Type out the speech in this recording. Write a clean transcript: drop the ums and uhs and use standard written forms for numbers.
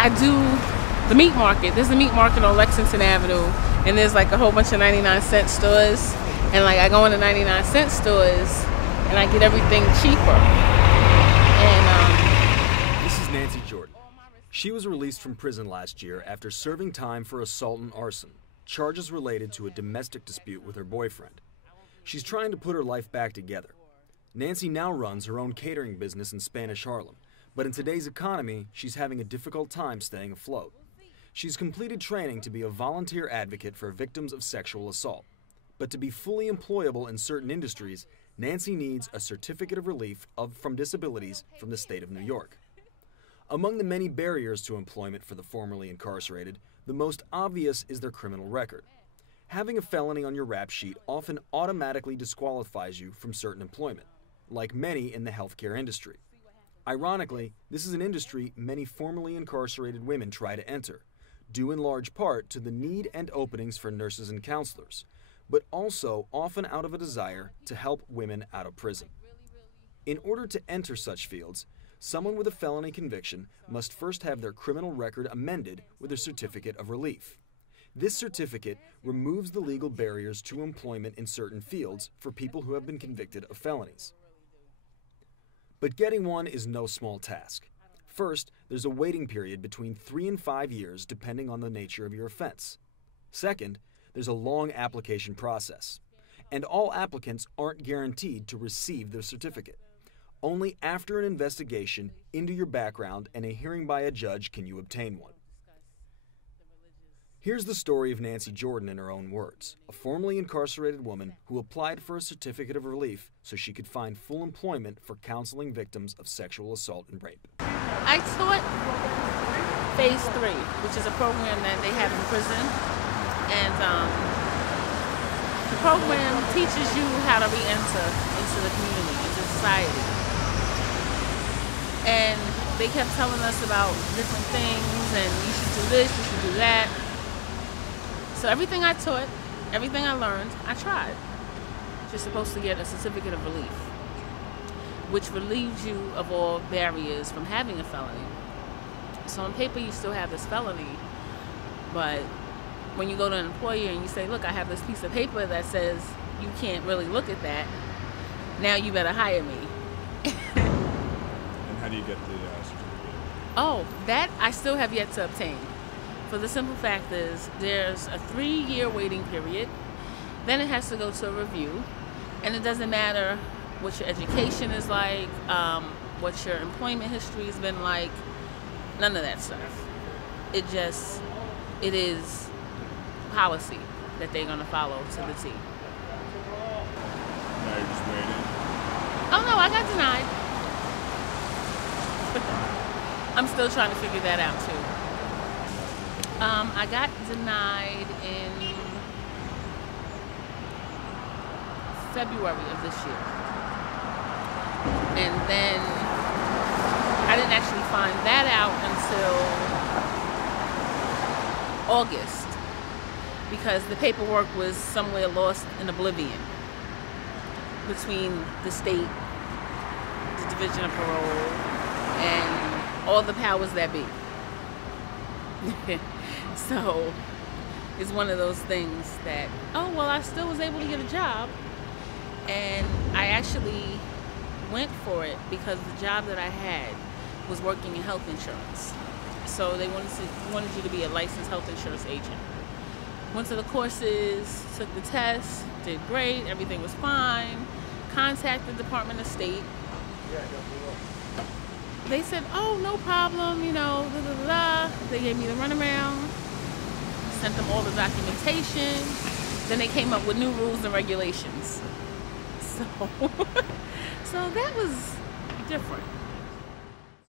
I do the meat market. There's a meat market on Lexington Avenue, and there's like a whole bunch of 99-cent stores. And like I go into 99-cent stores, and I get everything cheaper. And this is Nancy Jordan. She was released from prison last year after serving time for assault and arson, charges related to a domestic dispute with her boyfriend. She's trying to put her life back together. Nancy now runs her own catering business in Spanish Harlem, but in today's economy, she's having a difficult time staying afloat. She's completed training to be a volunteer advocate for victims of sexual assault. But to be fully employable in certain industries, Nancy needs a certificate of relief from disabilities from the state of New York. Among the many barriers to employment for the formerly incarcerated, the most obvious is their criminal record. Having a felony on your rap sheet often automatically disqualifies you from certain employment, like many in the healthcare industry. Ironically, this is an industry many formerly incarcerated women try to enter, due in large part to the need and openings for nurses and counselors, but also often out of a desire to help women out of prison. In order to enter such fields, someone with a felony conviction must first have their criminal record amended with a certificate of relief. This certificate removes the legal barriers to employment in certain fields for people who have been convicted of felonies. But getting one is no small task. First, there's a waiting period between 3 and 5 years depending on the nature of your offense. Second, there's a long application process. And all applicants aren't guaranteed to receive their certificate. Only after an investigation into your background and a hearing by a judge can you obtain one. Here's the story of Nancy Jordan in her own words, a formerly incarcerated woman who applied for a certificate of relief so she could find full employment for counseling victims of sexual assault and rape. I taught Phase 3, which is a program that they have in prison. And the program teaches you how to re-enter into the community, into society. And they kept telling us about different things, and you should do this, you should do that. So everything I taught, everything I learned, I tried. You're supposed to get a certificate of relief, which relieves you of all barriers from having a felony. So on paper, you still have this felony, but when you go to an employer and you say, look, I have this piece of paper that says you can't really look at that, now you better hire me. And how do you get the certificate? Oh, that I still have yet to obtain. For the simple fact is, there's a 3-year waiting period, then it has to go to a review, and it doesn't matter what your education is like, what your employment history has been like, none of that stuff. It is policy that they're going to follow to the T. Now you're just waiting? Oh no, I got denied. I'm still trying to figure that out too. I got denied in February of this year. And then I didn't actually find that out until August, because the paperwork was somewhere lost in oblivion between the state, the Division of Parole, and all the powers that be. So it's one of those things that, oh, well, I still was able to get a job. And I actually went for it because the job that I had was working in health insurance. So they wanted you to be a licensed health insurance agent. Went to the courses, took the test, did great, everything was fine. Contacted the Department of State. They said, oh, no problem, you know, da, da, da, da. They gave me the runaround, sent them all the documentation. Then they came up with new rules and regulations. So, so that was different.